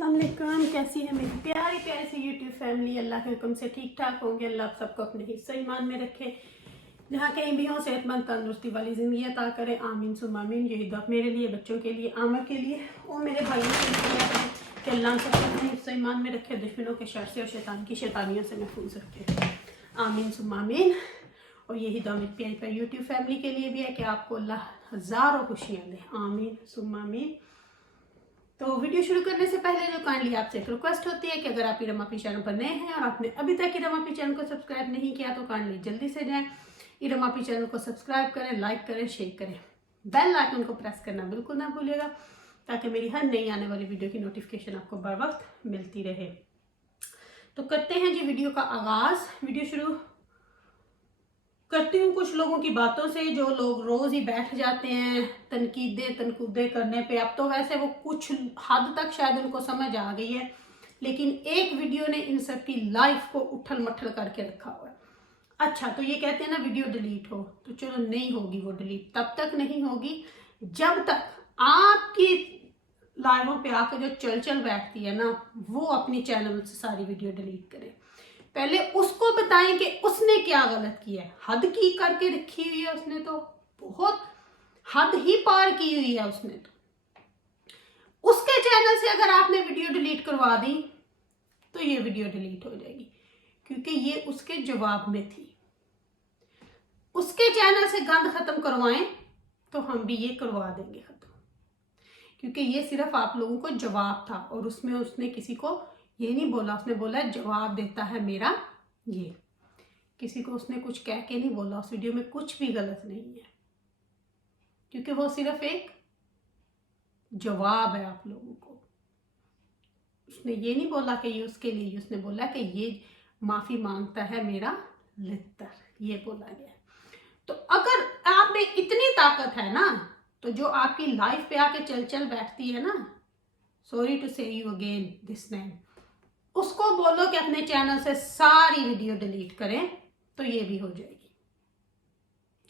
अस्सलाम वालेकुम। कैसी है मेरी प्यारी प्यारी सी यूट्यूब फैमिली। अल्लाह के हुक्म से ठीक ठाक होंगे। अल्लाह आप सबको अपने हिस्से ईमान में रखे, जहाँ कहीं भी हो सेहतमंद तंदुरुस्ती वाली ज़िंदगी अता करे। आमीन सुम्मा आमीन। यही दुआ मेरे लिए, बच्चों के लिए, आमर के लिए और मेरे भाइयों के लिए कि अल्लाह सबको अपने हिस्से ईमान में रखे, दुश्मनों के शर से और शैतान की शैतानियों से महफूज रखे। आमीन सुम्मा आमीन। और यही दुआ मेरी प्यारी प्यारी यूट्यूब फैमिली के लिए भी है कि आपको अल्लाह हज़ारों खुशियाँ दे। आमीन सुम्मा आमीन। तो वीडियो शुरू करने से पहले जो काइंडली आपसे एक रिक्वेस्ट होती है कि अगर आप इरम आपी चैनल पर नए हैं और आपने अभी तक इरम आपी चैनल को सब्सक्राइब नहीं किया तो काइंडली जल्दी से जाएं, इरम आपी चैनल को सब्सक्राइब करें, लाइक करें, शेयर करें, बेल आइकन को प्रेस करना बिल्कुल ना भूलिएगा ताकि मेरी हर नई आने वाली वीडियो की नोटिफिकेशन आपको बर वक्त मिलती रहे। तो करते हैं जी वीडियो का आगाज। वीडियो शुरू करती हूँ कुछ लोगों की बातों से, जो लोग रोज ही बैठ जाते हैं तनकूदे करने पे। अब तो वैसे वो कुछ हद तक शायद उनको समझ आ गई है, लेकिन एक वीडियो ने इन सब की लाइफ को उठल मठल करके रखा हुआ है। अच्छा, तो ये कहते हैं ना वीडियो डिलीट हो, तो चलो नहीं होगी वो डिलीट, तब तक नहीं होगी जब तक आपकी लाइवों पे आकर जो चल बैठती है ना, वो अपनी चैनल से सारी वीडियो डिलीट करे। पहले उसको बताएं कि उसने क्या गलत किया है। हद की करके रखी हुई है उसने, तो बहुत हद ही पार की हुई है उसने। तो उसके चैनल से अगर आपने वीडियो डिलीट करवा दी तो ये वीडियो डिलीट हो जाएगी, क्योंकि ये उसके जवाब में थी। उसके चैनल से गंद खत्म करवाएं तो हम भी ये करवा देंगे खत्म, क्योंकि ये सिर्फ आप लोगों को जवाब था और उसमें उसने किसी को ये नहीं बोला, उसने बोला जवाब देता है मेरा ये। किसी को उसने कुछ कह के नहीं बोला। उस वीडियो में कुछ भी गलत नहीं है, क्योंकि वो सिर्फ एक जवाब है आप लोगों को। उसने ये नहीं बोला कि ये उसके लिए, उसने बोला कि ये माफी मांगता है मेरा लित्तर, ये बोला गया। तो अगर आप में इतनी ताकत है ना, तो जो आपकी लाइफ पे आके चल बैठती है ना, सॉरी टू से यू अगेन दिस नेम, उसको बोलो कि अपने चैनल से सारी वीडियो डिलीट करें, तो ये भी हो जाएगी।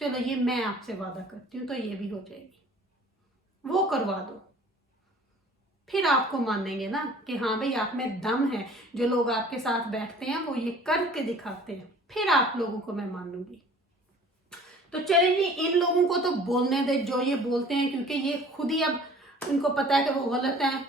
चलो ये मैं आपसे वादा करती हूँ, तो ये भी हो जाएगी। वो करवा दो, फिर आपको मानेंगे ना कि हाँ भाई आप में दम है। जो लोग आपके साथ बैठते हैं वो ये करके दिखाते हैं, फिर आप लोगों को मैं मानूंगी। तो चलिए इन लोगों को तो बोलने दे जो ये बोलते हैं, क्योंकि ये खुद ही अब इनको पता है कि वो गलत है।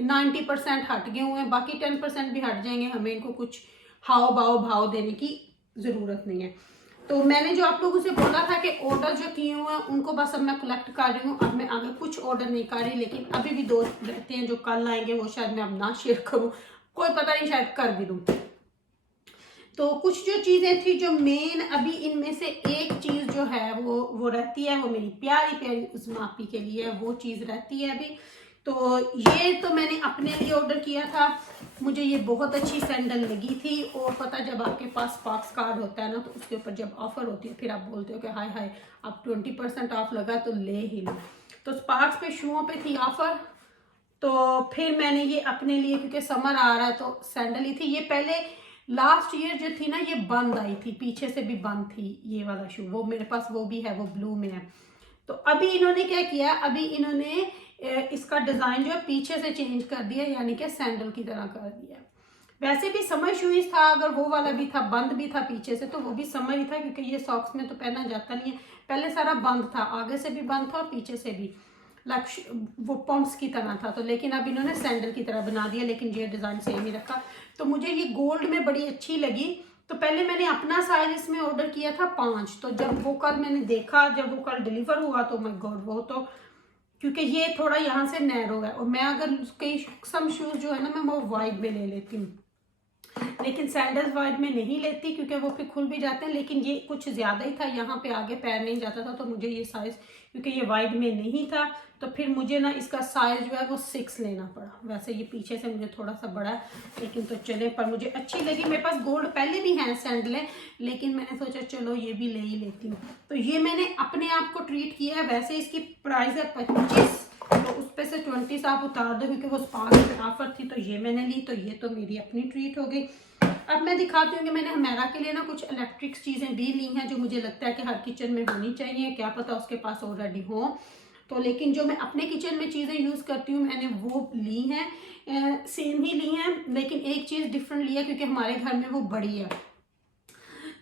90% हट गए हुए हैं, बाकी 10% भी हट जाएंगे। हमें इनको कुछ भाव देने की जरूरत नहीं है। तो मैंने जो आप लोगों से बोला था कि ऑर्डर जो किए हुए हैं उनको बस अब मैं कलेक्ट कर रही हूँ। अब मैं आगे कुछ ऑर्डर नहीं कर रही, लेकिन अभी भी दो रहते हैं जो कल आएंगे, वो शायद मैं अब ना शेयर करूँ, कोई पता नहीं, शायद कर भी दूँ। तो कुछ जो चीजें थी जो मेन, अभी इनमें से एक चीज जो है वो रहती है, वो मेरी प्यारी प्यारी उस्मा आपी के लिए वो चीज रहती है अभी। तो ये तो मैंने अपने लिए ऑर्डर किया था। मुझे ये बहुत अच्छी सैंडल लगी थी, और पता जब आपके पास स्पार्क्स कार्ड होता है ना, तो उसके ऊपर जब ऑफर होती है फिर आप बोलते हो कि हाय हाय अब 20% ऑफ लगा तो ले ही लो। तो स्पार्क्स पे शूओं पे थी ऑफर, तो फिर मैंने ये अपने लिए, क्योंकि समर आ रहा है तो सैंडल ही थी। ये पहले लास्ट ईयर जो थी ना, ये बंद आई थी, पीछे से भी बंद थी ये वाला शू, वो मेरे पास वो भी है, वो ब्लू में है। तो अभी इन्होंने क्या किया, अभी इन्होंने इसका डिजाइन जो है पीछे से चेंज कर दिया, यानी कि सैंडल की तरह कर दिया। वैसे भी समर शूज था, अगर वो वाला भी था, बंद भी था पीछे से, तो वो भी समर ही था, क्योंकि ये सॉक्स में तो पहना जाता नहीं है। पहले सारा बंद था, आगे से भी बंद था और पीछे से भी वो पम्प्स की तरह था। तो लेकिन अब इन्होंने सैंडल की तरह बना दिया, लेकिन ये डिजाइन सेम ही रखा। तो मुझे ये गोल्ड में बड़ी अच्छी लगी। तो पहले मैंने अपना साइज इसमें ऑर्डर किया था 5। तो जब वो कल मैंने देखा, जब वो कल डिलीवर हुआ, तो माय गॉड, वो तो, क्योंकि ये थोड़ा यहाँ से नैरो है, और मैं अगर कई सम शूज जो है ना, मैं वो वाइड में ले लेती हूँ, लेकिन सैंडल्स वाइड में नहीं लेती, क्योंकि वो फिर खुल भी जाते हैं। लेकिन ये कुछ ज्यादा ही था, यहाँ पे आगे पैर नहीं जाता था, तो मुझे ये साइज, क्योंकि ये वाइड में नहीं था, तो फिर मुझे ना इसका साइज जो है वो 6 लेना पड़ा। वैसे ये पीछे से मुझे थोड़ा सा बड़ा है, लेकिन तो चले, पर मुझे अच्छी लगी। मेरे पास गोल्ड पहले भी हैं सैंडलें, लेकिन मैंने सोचा चलो ये भी ले ही लेती हूँ। तो ये मैंने अपने आप को ट्रीट किया है। वैसे इसकी प्राइस है 25, तो उस पे से 20 आप उतार दो, क्योंकि वो स्पार्क पे ऑफर थी, तो ये मैंने ली। तो ये तो मेरी अपनी ट्रीट हो गई। अब मैं दिखाती हूँ कि मैंने हमारा के लिए ना कुछ इलेक्ट्रिक चीज़ें भी ली हैं, जो मुझे लगता है कि हर किचन में होनी चाहिए। क्या पता उसके पास ऑलरेडी हो, तो लेकिन जो मैं अपने किचन में चीज़ें यूज़ करती हूँ मैंने वो ली हैं। सेम ही ली हैं, लेकिन एक चीज़ डिफरेंट लिया क्योंकि हमारे घर में वो बड़ी है,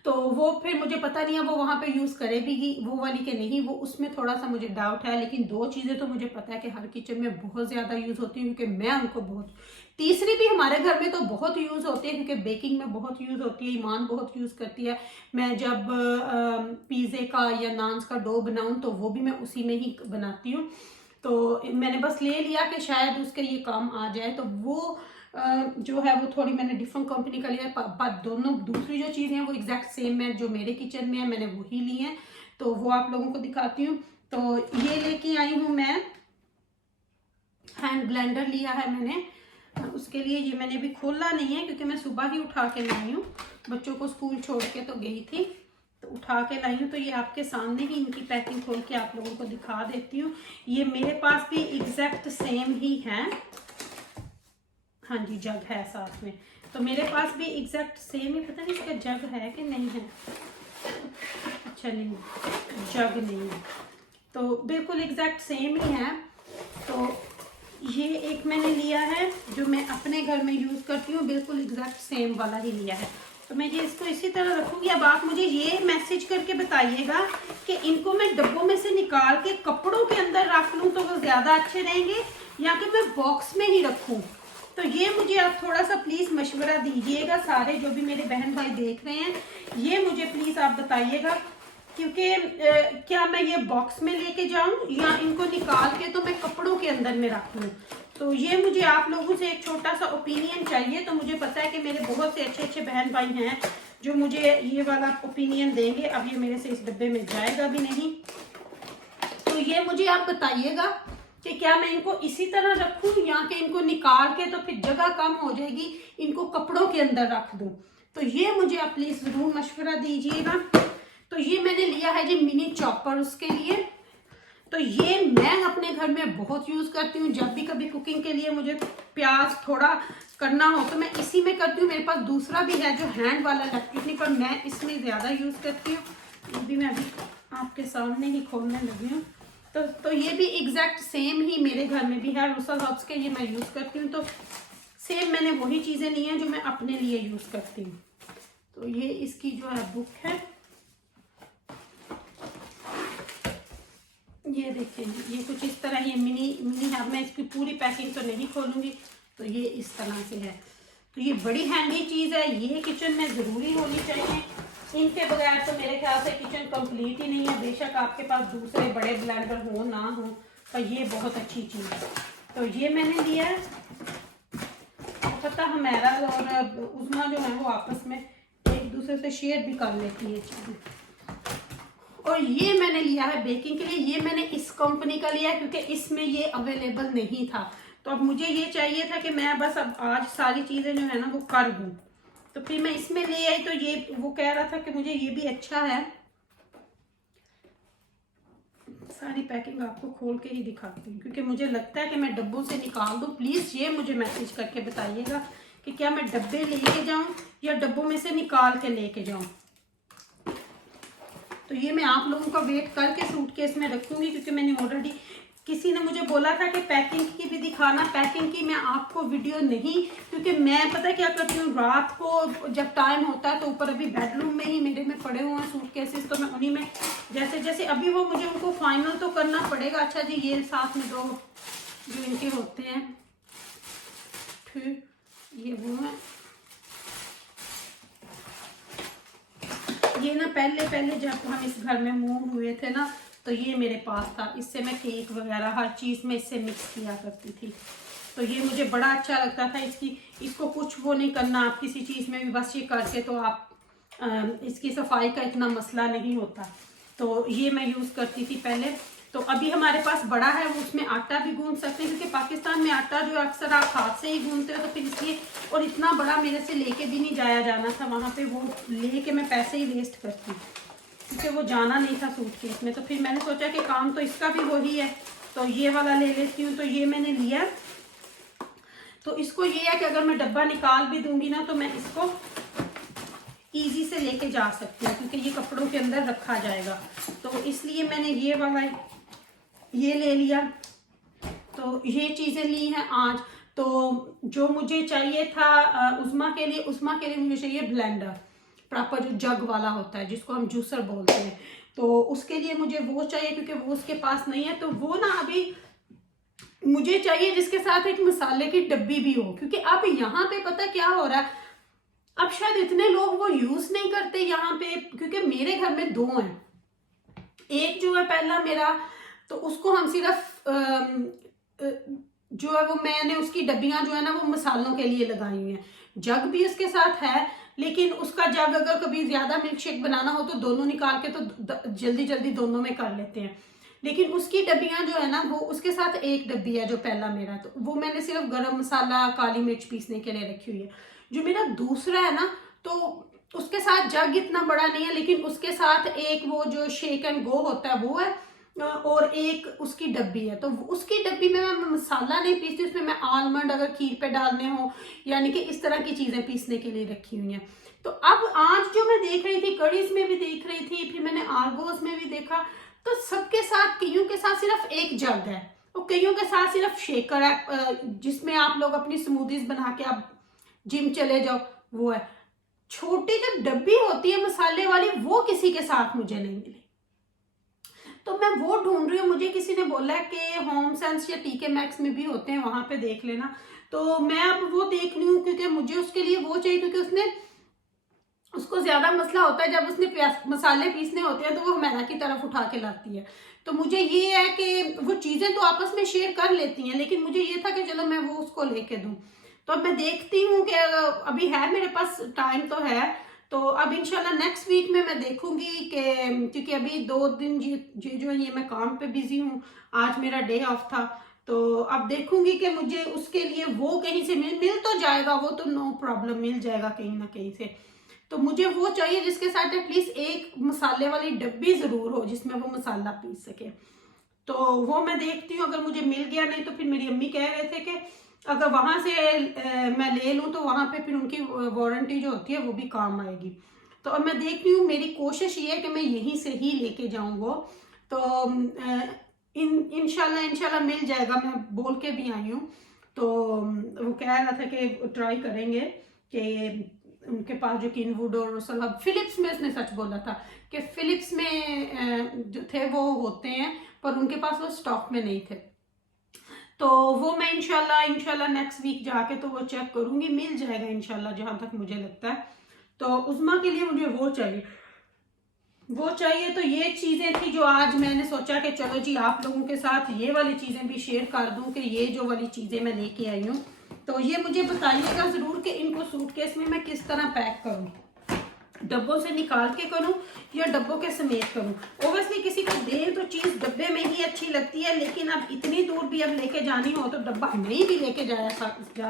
तो वो फिर मुझे पता नहीं है वो वहाँ पे यूज़ करेगी वो वाली के नहीं, वो उसमें थोड़ा सा मुझे डाउट है। लेकिन दो चीज़ें तो मुझे पता है कि हर किचन में बहुत ज़्यादा यूज़ होती है क्योंकि मैं उनको बहुत, तीसरी भी हमारे घर में तो बहुत यूज़ होती है क्योंकि बेकिंग में बहुत यूज़ होती है, ईमान बहुत यूज़ करती है। मैं जब पिज़्ज़े का या नान्स का डो बनाऊँ तो वो भी मैं उसी में ही बनाती हूँ। तो मैंने बस ले लिया कि शायद उसके ये काम आ जाए, तो वो जो है वो थोड़ी मैंने डिफरेंट कंपनी का लिया, पर दोनों दूसरी जो चीज़ें हैं वो एग्जैक्ट सेम है जो मेरे किचन में है, मैंने वही ली हैं, तो वो आप लोगों को दिखाती हूँ। तो ये लेके आई हूँ मैं, हैंड ब्लेंडर लिया है मैंने, उसके लिए ये मैंने अभी खोला नहीं है क्योंकि मैं सुबह ही उठा के लाई हूँ, बच्चों को स्कूल छोड़ के तो गई थी, तो उठा के लाई हूँ। तो ये आपके सामने ही इनकी पैकिंग खोल के आप लोगों को दिखा देती हूँ। ये मेरे पास भी एग्जैक्ट सेम ही है, हाँ जी जग है साथ में, तो मेरे पास भी एग्जैक्ट सेम ही, पता नहीं इसका जग है कि नहीं है, अच्छा नहीं जग नहीं है, तो बिल्कुल एग्जैक्ट सेम ही है। तो ये एक मैंने लिया है जो मैं अपने घर में यूज़ करती हूँ, बिल्कुल एग्जैक्ट सेम वाला ही लिया है, तो मैं ये इसको इसी तरह रखूँगी। अब आप मुझे ये मैसेज करके बताइएगा कि इनको मैं डब्बों में से निकाल के कपड़ों के अंदर रख लूँ तो वो ज़्यादा अच्छे रहेंगे या कि मैं बॉक्स में ही रखूँ। तो ये मुझे आप थोड़ा सा प्लीज़ मशवरा दीजिएगा, सारे जो भी मेरे बहन भाई देख रहे हैं ये मुझे प्लीज़ आप बताइएगा, क्योंकि क्या मैं ये बॉक्स में लेके जाऊं या इनको निकाल के तो मैं कपड़ों के अंदर में रख लूँ। तो ये मुझे आप लोगों से एक छोटा सा ओपिनियन चाहिए। तो मुझे पता है कि मेरे बहुत से अच्छे अच्छे बहन भाई हैं जो मुझे ये वाला ओपिनियन देंगे। अब ये मेरे से इस डब्बे में जाएगा भी नहीं, तो ये मुझे आप बताइएगा कि क्या मैं इनको इसी तरह रखूं या कि इनको निकाल के तो फिर जगह कम हो जाएगी, इनको कपड़ों के अंदर रख दूं। तो ये मुझे आप प्लीज जरूर मशवरा दीजिएगा। तो ये मैंने लिया है जी मिनी चॉपर उसके लिए। तो ये मैं अपने घर में बहुत यूज करती हूँ, जब भी कभी कुकिंग के लिए मुझे प्याज थोड़ा करना हो तो मैं इसी में करती हूँ। मेरे पास दूसरा भी है जो हैंड वाला इलेक्ट्रिक, पर मैं इसमें ज्यादा यूज करती हूँ। ये भी मैं अभी आपके सामने ही खोलने लगी हूँ। तो ये भी एग्जैक्ट सेम ही मेरे घर में भी है, रुसल हर्ब्स के, ये मैं यूज करती हूँ। तो सेम मैंने वही चीजें ली हैं जो मैं अपने लिए यूज करती हूँ। तो ये इसकी जो है बुक है, ये देखिए ये कुछ इस तरह, ये मिनी है। मैं इसकी पूरी पैकिंग तो नहीं खोलूंगी, तो ये इस तरह से है। तो ये बड़ी हैंडी चीज है, ये किचन में जरूरी होनी चाहिए। इनके बगैर तो मेरे ख्याल से किचन कंप्लीट ही नहीं है। बेशक आपके पास दूसरे बड़े ब्लेंडर हो ना हो, पर ये बहुत अच्छी चीज है। तो ये मैंने लिया है। पता हमारा और उस्मा जो है वो आपस में एक दूसरे से शेयर भी कर लेती है चीजें। और ये मैंने लिया है बेकिंग के लिए, ये मैंने इस कंपनी का लिया है क्योंकि इसमें ये अवेलेबल नहीं था। तो अब मुझे ये चाहिए था कि मैं बस अब आज सारी चीजें जो है ना वो कर दूं, तो फिर मैं इसमें ले आई। तो ये वो कह रहा था कि मुझे ये भी अच्छा है। सारी पैकिंग आपको खोल के ही दिखाती हूँ क्योंकि मुझे लगता है कि मैं डब्बों से निकाल दूं। प्लीज ये मुझे मैसेज करके बताइएगा कि क्या मैं डब्बे लेके जाऊं या डब्बों में से निकाल के लेके जाऊं। तो ये मैं आप लोगों का वेट करके सूटकेस में रखूंगी क्योंकि मैंने ऑलरेडी, किसी ने मुझे बोला था कि पैकिंग की भी दिखाना। पैकिंग की मैं आपको वीडियो नहीं, क्योंकि मैं पता क्या करती हूँ, रात को जब टाइम होता है तो ऊपर अभी बेडरूम में ही मेरे में पड़े हुए हैं सूटकेसेस, तो मैं उन्हीं में जैसे जैसे अभी वो मुझे उनको फाइनल तो करना पड़ेगा। अच्छा जी, ये साथ में दो जो इनके होते हैं, फिर ये वो है, ये ना पहले जब हम इस घर में मूव हुए थे ना, तो ये मेरे पास था। इससे मैं केक वगैरह हर चीज़ में इससे मिक्स किया करती थी। तो ये मुझे बड़ा अच्छा लगता था। इसको कुछ वो नहीं करना, आप किसी चीज़ में भी बस ये करके तो आप इसकी सफाई का इतना मसला नहीं होता। तो ये मैं यूज़ करती थी पहले। तो अभी हमारे पास बड़ा है, वो उसमें आटा भी गूंद सकते हैं क्योंकि पाकिस्तान में आटा जो अक्सर आप हाथ से ही गूंदते हो, तो फिर इसलिए, और इतना बड़ा मेरे से लेके भी नहीं जाया जाना था वहाँ पे, वो लेके मैं पैसे ही वेस्ट करती क्योंकि वो जाना नहीं था सूटकेस में। तो फिर मैंने सोचा कि काम तो इसका भी वही है, तो ये वाला ले लेती हूँ। तो ये मैंने लिया। तो इसको ये है कि अगर मैं डब्बा निकाल भी दूंगी ना तो मैं इसको ईजी से लेके जा सकती हूँ क्योंकि ये कपड़ों के अंदर रखा जाएगा। तो इसलिए मैंने ये वाला ये ले लिया। तो ये चीज़ें ली हैं आज। तो जो मुझे चाहिए था उस्मा के लिए मुझे चाहिए ब्लेंडर, प्रॉपर जो जग वाला होता है जिसको हम जूसर बोलते हैं, तो उसके लिए मुझे वो चाहिए क्योंकि वो उसके पास नहीं है। तो वो ना अभी मुझे चाहिए जिसके साथ एक मसाले की डब्बी भी हो, क्योंकि अब यहाँ पे पता क्या हो रहा है, अब शायद इतने लोग वो यूज नहीं करते यहाँ पे, क्योंकि मेरे घर में 2 हैं। एक जो है पहला मेरा, तो उसको हम सिर्फ जो है वो मैंने उसकी डब्बियां जो है ना वो मसालों के लिए लगाई हुई हैं। जग भी उसके साथ है, लेकिन उसका जग अगर कभी ज्यादा मिल्क शेक बनाना हो तो दोनों निकाल के तो जल्दी जल्दी दोनों में कर लेते हैं। लेकिन उसकी डब्बियां जो है ना वो उसके साथ एक डब्बी है जो पहला मेरा, तो वो मैंने सिर्फ गरम मसाला काली मिर्च पीसने के लिए रखी हुई है। जो मेरा दूसरा है ना, तो उसके साथ जग इतना बड़ा नहीं है, लेकिन उसके साथ एक वो जो शेक एंड गो होता है वो है, और एक उसकी डब्बी है। तो उसकी डब्बी में मैं मसाला नहीं पीसती, उसमें मैं आलमंड अगर खीर पे डालने हो यानी कि इस तरह की चीजें पीसने के लिए रखी हुई हैं। तो अब आज जो मैं देख रही थी, कड़ीज में भी देख रही थी, फिर मैंने आर्गोस में भी देखा, तो सबके साथ, कईयों के साथ सिर्फ एक जग है और कईयों के साथ सिर्फ शेकर है, जिसमें आप लोग अपनी स्मूदीज बना के आप जिम चले जाओ, वो है। छोटी जो डब्बी होती है मसाले वाली वो किसी के साथ मुझे नहीं मिली, तो मैं वो ढूंढ रही हूँ। मुझे किसी ने बोला है कि होम सेंस या टीके मैक्स में भी होते हैं, वहां पे देख लेना। तो मैं अब वो देख रही हूँ क्योंकि मुझे उसके लिए वो चाहिए, क्योंकि उसको ज्यादा मसला होता है जब उसने मसाले पीसने होते हैं तो वो हमारा की तरफ उठा के लाती है। तो मुझे ये है कि वो चीजें तो आपस में शेयर कर लेती हैं, लेकिन मुझे ये था कि चलो मैं वो उसको लेके दूं। तो अब मैं देखती हूँ कि अभी है मेरे पास टाइम तो है, तो अब इंशाल्लाह नेक्स्ट वीक में मैं देखूंगी कि, क्योंकि अभी 2 दिन जी जो है ये मैं काम पे बिजी हूँ, आज मेरा डे ऑफ था। तो अब देखूंगी कि मुझे उसके लिए वो कहीं से मिल तो जाएगा, वो तो नो प्रॉब्लम, मिल जाएगा कहीं ना कहीं से। तो मुझे वो चाहिए जिसके साथ एटलीस्ट एक मसाले वाली डब्बी जरूर हो जिसमें वो मसाला पीस सके। तो वो मैं देखती हूँ, अगर मुझे मिल गया, नहीं तो फिर मेरी अम्मी कह रहे थे कि अगर वहां से मैं ले लूँ तो वहां पे फिर उनकी वारंटी जो होती है वो भी काम आएगी। तो अब मैं देख रही हूँ, मेरी कोशिश ये है कि मैं यहीं से ही लेके जाऊँ वो। तो इंशाल्लाह मिल जाएगा, मैं बोल के भी आई हूँ। तो वो कह रहा था कि ट्राई करेंगे कि उनके पास जो किनवुड और सलब फिलिप्स में, उसने सच बोला था कि फिलिप्स में जो थे वो होते हैं, पर उनके पास वो स्टॉक में नहीं थे। तो वो मैं इंशाल्लाह नेक्स्ट वीक जाके तो वो चेक करूंगी, मिल जाएगा इंशाल्लाह जहां तक मुझे लगता है। तो उस्मा के लिए मुझे वो चाहिए। तो ये चीजें थी जो आज मैंने सोचा कि चलो जी आप लोगों के साथ ये वाली चीजें भी शेयर कर दूं कि ये जो वाली चीजें मैं लेके आई हूँ। तो ये मुझे बताइएगा जरूर कि इनको सूटकेस में मैं किस तरह पैक करूं, डब्बों से निकाल के करूं या डब्बों के समेत करूं। ओबियसली किसी को दें तो चीज डब्बे में ही अच्छी लगती है, लेकिन अब इतनी दूर भी अब लेके जानी हो तो डब्बा नहीं भी लेके जा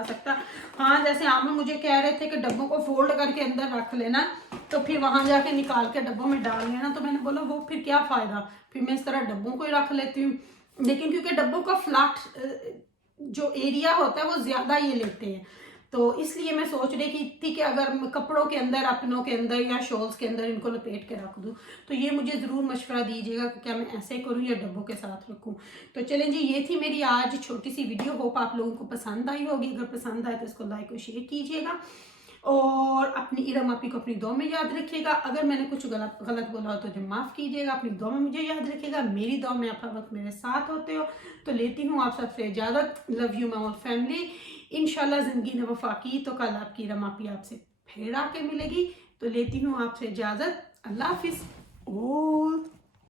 सकता। हाँ, जैसे आप मुझे कह रहे थे कि डब्बों को फोल्ड करके अंदर रख लेना, तो फिर वहां जाके निकाल के डब्बों में डाल लेना। तो मैंने बोला वो फिर क्या फायदा, फिर मैं इस तरह डब्बों को ही रख लेती हूँ। लेकिन क्योंकि डब्बों का फ्लैट जो एरिया होता है वो ज्यादा ये लेते हैं, तो इसलिए मैं सोच रही थी कि अगर कपड़ों के अंदर, अपनों के अंदर या शॉल्स के अंदर इनको लपेट के रख दूं। तो ये मुझे ज़रूर मशवरा दीजिएगा कि क्या मैं ऐसे करूं या डब्बों के साथ रखूं। तो चलें जी, ये थी मेरी आज छोटी सी वीडियो। होप आप लोगों को पसंद आई होगी। अगर पसंद आए तो इसको लाइक और शेयर कीजिएगा, और अपनी इरम आपी को अपनी दुआ में याद रखिएगा। अगर मैंने कुछ गलत बोला हो तो जो माफ़ कीजिएगा, अपनी दुआ में मुझे याद रखिएगा। मेरी दुआ में आप हर वक्त मेरे साथ होते हो। तो लेती हूँ आप सबसे इजाज़त। Love you my family. इंशाल्लाह ज़िंदगी ने वफा की तो कल आपकी इरम आपी आपसे फिर आके मिलेगी। तो लेती हूँ आपसे इजाज़त। अल्लाह हाफिज़।